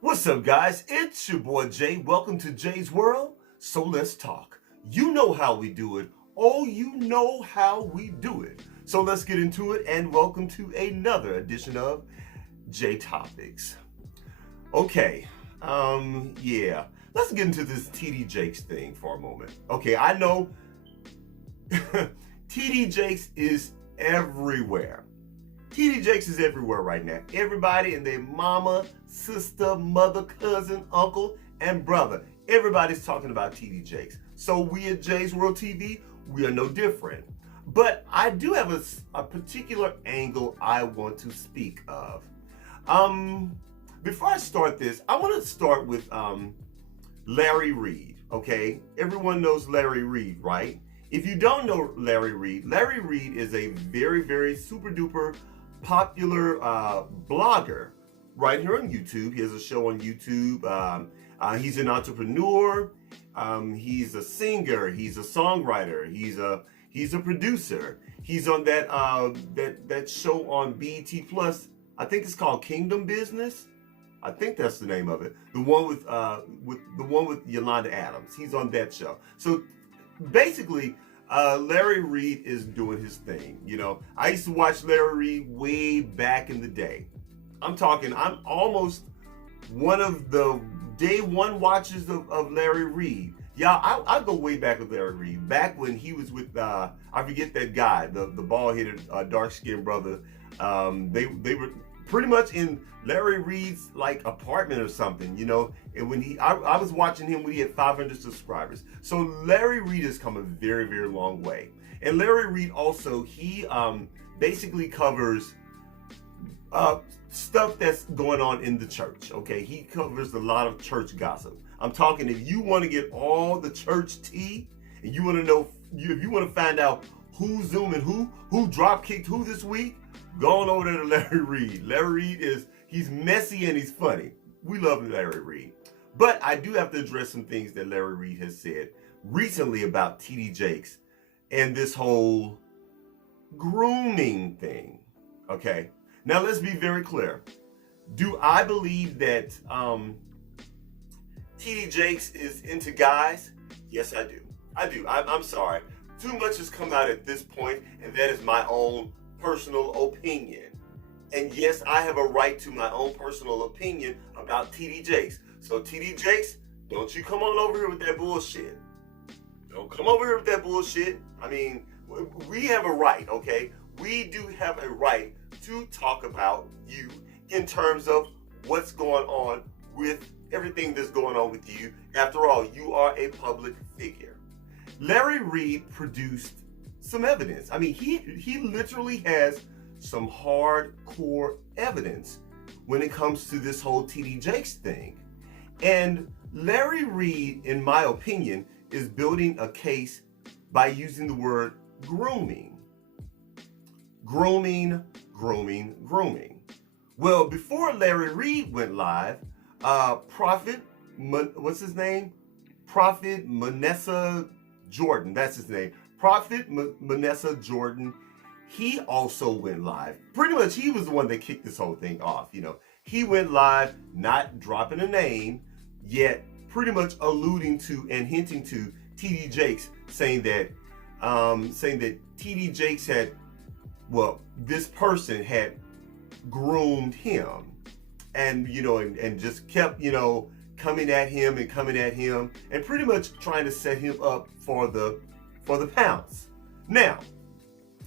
What's up, guys? It's your boy Jay. Welcome to Jay's World. So let's talk. You know how we do it. Oh, you know how we do it. So let's get into it and welcome to another edition of J Topics. Okay, yeah. Let's get into this tdjakes thing for a moment. Okay, I know tdjakes is everywhere. tdjakes is everywhere right now. Everybody and their mama, sister, mother, cousin, uncle, and brother. Everybody's talking about tdjakes. So we at JaisWorldtv, we are no different. But I do have a particular angle I want to speak of. Before I start this, I want to start with Larry Reid, okay? Everyone knows Larry Reid, right? If you don't know Larry Reid is a very, very super duper popular blogger right here on YouTube. He has a show on YouTube. He's an entrepreneur. He's a singer. He's a songwriter. He's a producer. He's on that show on BET Plus. I think it's called Kingdom Business. I think that's the name of it. The one with Yolanda Adams. He's on that show. So basically, Larry Reid is doing his thing. You know, I used to watch Larry Reid way back in the day. I'm almost one of the day one watchers of Larry Reid. Yeah, I go way back with Larry Reid. Back when he was with, I forget that guy, the bald-headed, dark-skinned brother. They were pretty much in Larry Reid's like apartment or something, you know. And when I was watching him when he had 500 subscribers. So Larry Reid has come a very, very long way. And Larry Reid also, he basically covers stuff that's going on in the church. Okay, he covers a lot of church gossip. I'm talking, if you want to get all the church tea, and you want to know, if you want to find out who's zooming who drop kicked who this week, go on over there to Larry Reid. Larry Reid he's messy and he's funny. We love Larry Reid. But I do have to address some things that Larry Reid has said recently about tdjakes and this whole grooming thing. Okay, now let's be very clear. Do I believe that tdjakes is into guys? Yes, I do. I'm sorry. Too much has come out at this point, and that is my own personal opinion. And yes, I have a right to my own personal opinion about tdjakes. So tdjakes, don't you come on over here with that bullshit. Don't come over here with that bullshit. I mean, we have a right, okay? We do have a right to talk about you in terms of what's going on with everything that's going on with you. After all, you are a public figure. Larry Reid produced some evidence. I mean, he literally has some hardcore evidence when it comes to this whole tdjakes thing. And Larry Reid, in my opinion, is building a case by using the word grooming. Grooming. Well, before Larry Reid went live, Prophet Manessa Jordan, that's his name. Prophet Manessa Jordan, he also went live. Pretty much he was the one that kicked this whole thing off, you know. He went live, not dropping a name, yet pretty much alluding to and hinting to tdjakes, saying that tdjakes had, well, this person had groomed him, and you know, and just kept, you know, coming at him and pretty much trying to set him up for the pounce. Now,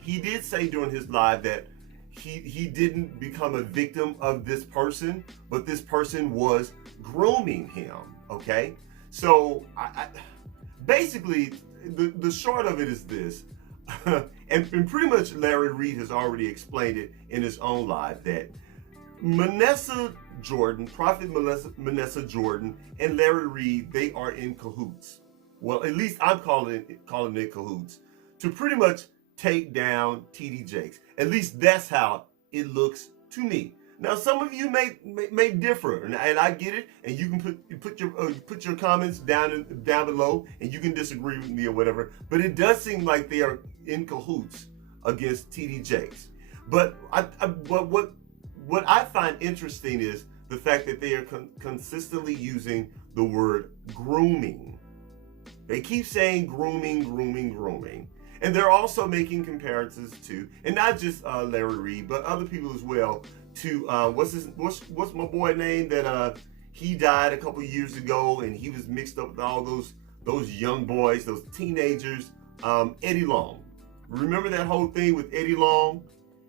he did say during his live that he didn't become a victim of this person, but this person was grooming him. Okay, so I basically the short of it is this, and pretty much Larry Reid has already explained it in his own live, that Manessa Jordan, Prophet Manessa Jordan, and Larry Reid, they are in cahoots. Well, at least I'm calling it cahoots to pretty much take down tdjakes. At least that's how it looks to me. Now, some of you may differ, and I get it, and you can put your comments down below, and you can disagree with me or whatever. But it does seem like they are in cahoots against tdjakes. But what I find interesting is the fact that they are consistently using the word grooming. They keep saying grooming, grooming, grooming. And they're also making comparisons to, and not just Larry Reid, but other people as well, to what's my boy name that he died a couple years ago, and he was mixed up with all those young boys, those teenagers, Eddie Long. Remember that whole thing with Eddie Long?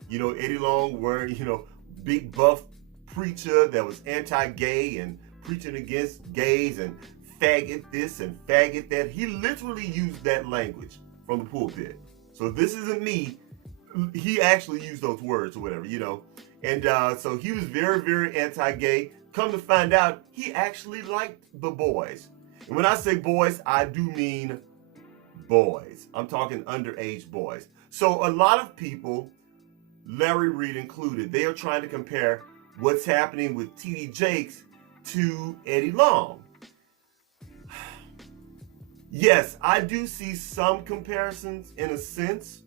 You know, Eddie Long, where, you know, big buff preacher that was anti-gay and preaching against gays and faggot this and faggot that. He literally used that language from the pulpit. So this isn't me. He actually used those words or whatever, you know. And so he was very, very anti-gay. Come to find out, he actually liked the boys. And when I say boys, I do mean boys. I'm talking underage boys. So a lot of people, Larry Reid included, they are trying to compare what's happening with tdjakes to Eddie Long. Yes, I do see some comparisons in a sense,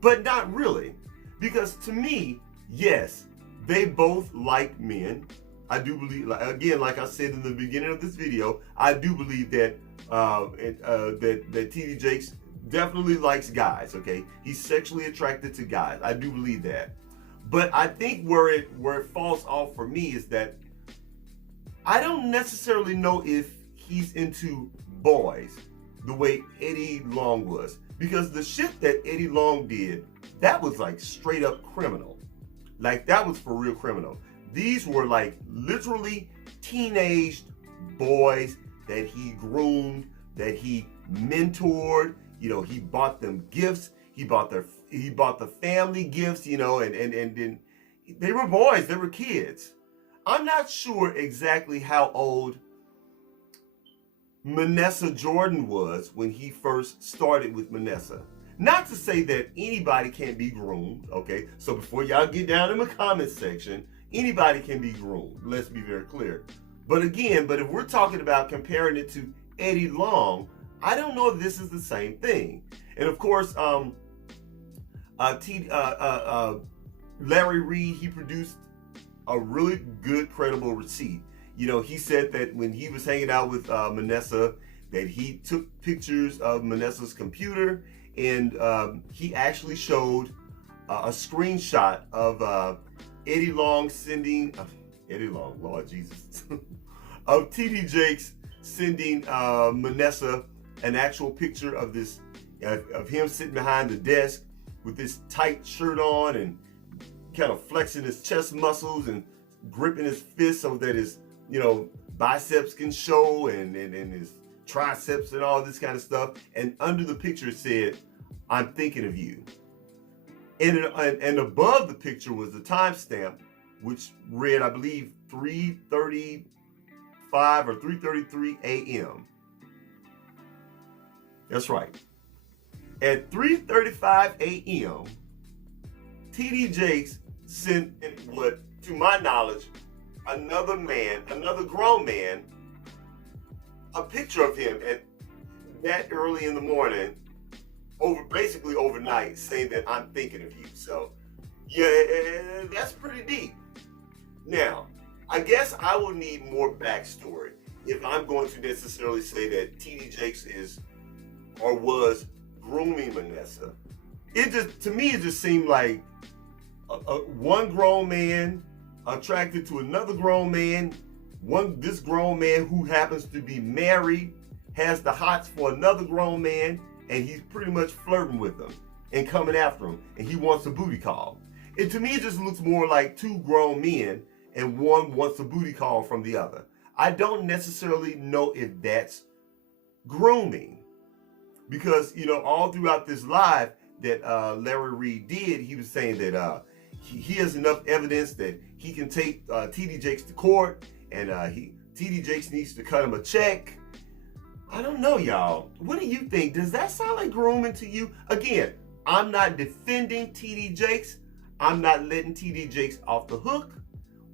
but not really. Because to me, yes, they both like men. I do believe, again, like I said in the beginning of this video, I do believe that that tdjakes definitely likes guys, okay? He's sexually attracted to guys. I do believe that. But I think where it falls off for me is that I don't necessarily know if he's into boys the way Eddie Long was. Because the shit that Eddie Long did, that was like straight up criminal. Like, that was for real criminal. These were like literally teenage boys that he groomed, that he mentored. You know, he bought them gifts. He bought the family gifts, you know, and then they were boys, they were kids. I'm not sure exactly how old Manessa Jordan was when he first started with Manessa. Not to say that anybody can be groomed, okay? So before y'all get down in the comment section, anybody can be groomed. Let's be very clear. But again, if we're talking about comparing it to Eddie Long, I don't know if this is the same thing. And of course, Larry Reid, he produced a really good, credible receipt. You know, he said that when he was hanging out with Manessa, that he took pictures of Manessa's computer, and he actually showed a screenshot of Eddie Long sending, Eddie Long, Lord Jesus, of tdjakes sending Manessa an actual picture of this, of him sitting behind the desk with this tight shirt on and kind of flexing his chest muscles and gripping his fist so that his, you know, biceps can show and his triceps and all this kind of stuff. And under the picture it said, "I'm thinking of you." And above the picture was the timestamp, which read, I believe, 3:35 or 3:33 a.m. That's right. At 3:35 a.m., tdjakes sent, what, to my knowledge, another man, another grown man, a picture of him at that early in the morning, basically overnight, saying that "I'm thinking of you." So, yeah, that's pretty deep. Now, I guess I will need more backstory if I'm going to necessarily say that tdjakes is or was grooming Manessa. To me, it just seemed like one grown man attracted to another grown man. This grown man who happens to be married has the hots for another grown man, and he's pretty much flirting with him and coming after him, and he wants a booty call. To me, it just looks more like two grown men, and one wants a booty call from the other. I don't necessarily know if that's grooming, because, you know, all throughout this live that Larry Reid did, he was saying that he has enough evidence that he can take tdjakes to court, and tdjakes needs to cut him a check. I don't know, y'all. What do you think? Does that sound like grooming to you? Again, I'm not defending tdjakes. I'm not letting tdjakes off the hook.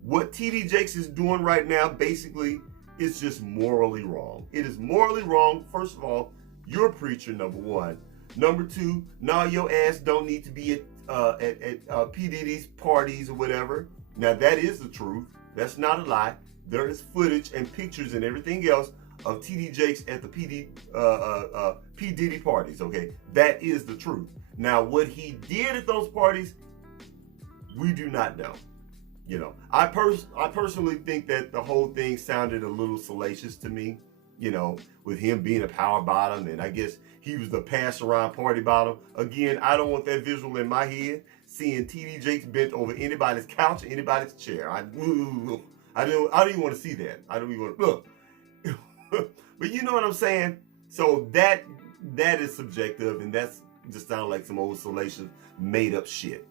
What tdjakes is doing right now, basically, is just morally wrong. It is morally wrong. First of all, you're a preacher, number one. Number two, no, your ass don't need to be at P. Diddy's parties or whatever. Now, that is the truth. That's not a lie. There is footage and pictures and everything else of TD Jakes at the P. Diddy parties, okay? That is the truth. Now, what he did at those parties, we do not know. You know, I personally think that the whole thing sounded a little salacious to me, you know, with him being a power bottom, and I guess he was the pass around party bottom. Again, I don't want that visual in my head, seeing TD Jakes bent over anybody's couch or anybody's chair. I don't even want to see that. I don't even want to look. But you know what I'm saying? So that is subjective, and that's just sounds like some old salacious made up shit.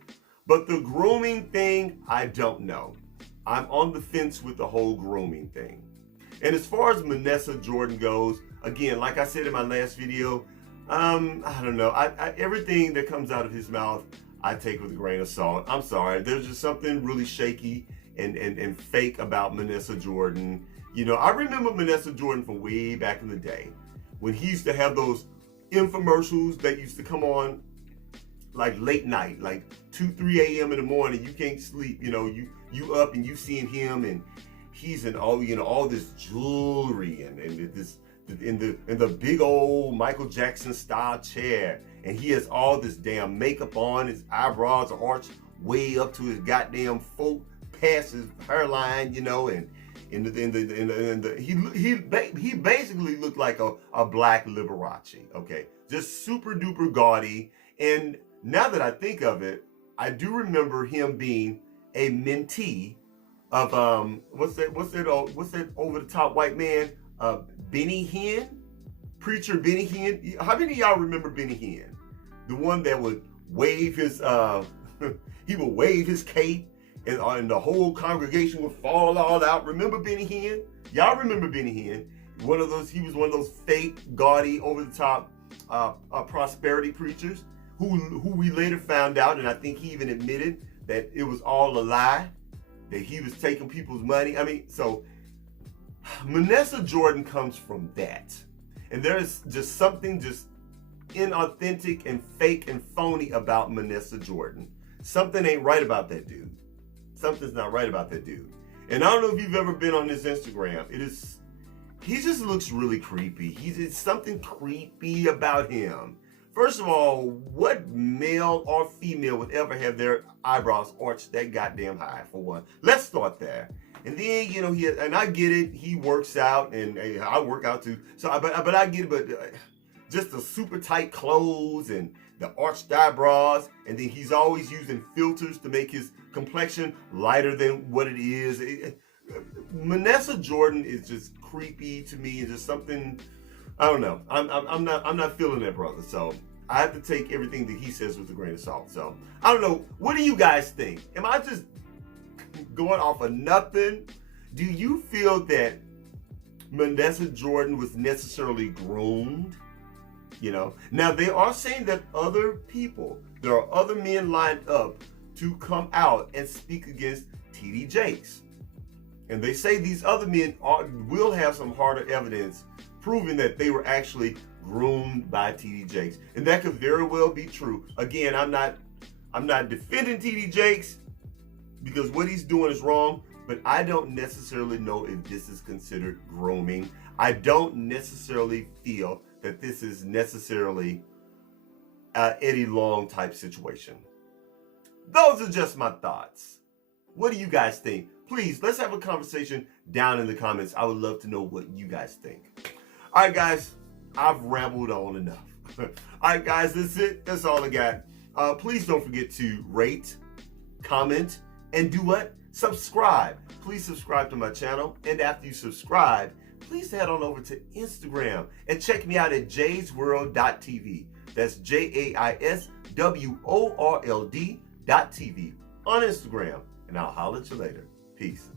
But the grooming thing, I don't know. I'm on the fence with the whole grooming thing. And as far as Manessa Jordan goes, again, like I said in my last video, I don't know. Everything that comes out of his mouth, I take with a grain of salt. I'm sorry. There's just something really shaky and fake about Manessa Jordan. You know, I remember Manessa Jordan from way back in the day when he used to have those infomercials that used to come on like late night, like 2-3 a.m. in the morning. You can't sleep, you know, you up and you seeing him, and he's in all, you know, all this jewelry and this in the big old Michael Jackson style chair, and he has all this damn makeup on. His eyebrows are arched way up to his goddamn folk past his hairline, you know, and he basically looked like a black Liberace, okay? Just super duper gaudy. And now that I think of it, I do remember him being a mentee of what's that over the top white man, Benny Hinn, preacher Benny Hinn. How many of y'all remember Benny Hinn? The one that would wave his he would wave his cape, and the whole congregation would fall all out. Remember Benny Hinn? Y'all remember Benny Hinn? He was one of those fake, gaudy, over the top prosperity preachers who we later found out, and I think he even admitted that it was all a lie, that he was taking people's money. I mean, so Manessa Jordan comes from that. And there's just something just inauthentic and fake and phony about Manessa Jordan. Something ain't right about that dude. Something's not right about that dude. And I don't know if you've ever been on his Instagram. He just looks really creepy. It's something creepy about him. First of all, what male or female would ever have their eyebrows arched that goddamn high, for one? Let's start there. And then, you know, and I get it, he works out, and I work out too. So, but I get it, but just the super tight clothes and the arched eyebrows, and then he's always using filters to make his complexion lighter than what it is. Manessa Jordan is just creepy to me, and just something, I don't know. I'm not feeling that brother. So I have to take everything that he says with a grain of salt. So I don't know. What do you guys think? Am I just going off of nothing? Do you feel that Manessa Jordan was necessarily groomed? You know, now they are saying that there are other men lined up to come out and speak against TD Jakes. And they say these other men will have some harder evidence proving that they were actually groomed by TD Jakes. And that could very well be true. Again, I'm not defending TD Jakes because what he's doing is wrong, but I don't necessarily know if this is considered grooming. I don't necessarily feel that this is necessarily Eddie Long type situation. Those are just my thoughts. What do you guys think? Please, let's have a conversation down in the comments. I would love to know what you guys think. All right, guys, I've rambled on enough. All right, guys, that's it. That's all I got. Please don't forget to rate, comment, and do what? Subscribe. Please subscribe to my channel. And after you subscribe, please head on over to Instagram and check me out at JaisWorldtv. That's JaisWorld.tv on Instagram. And I'll holler at you later. Peace.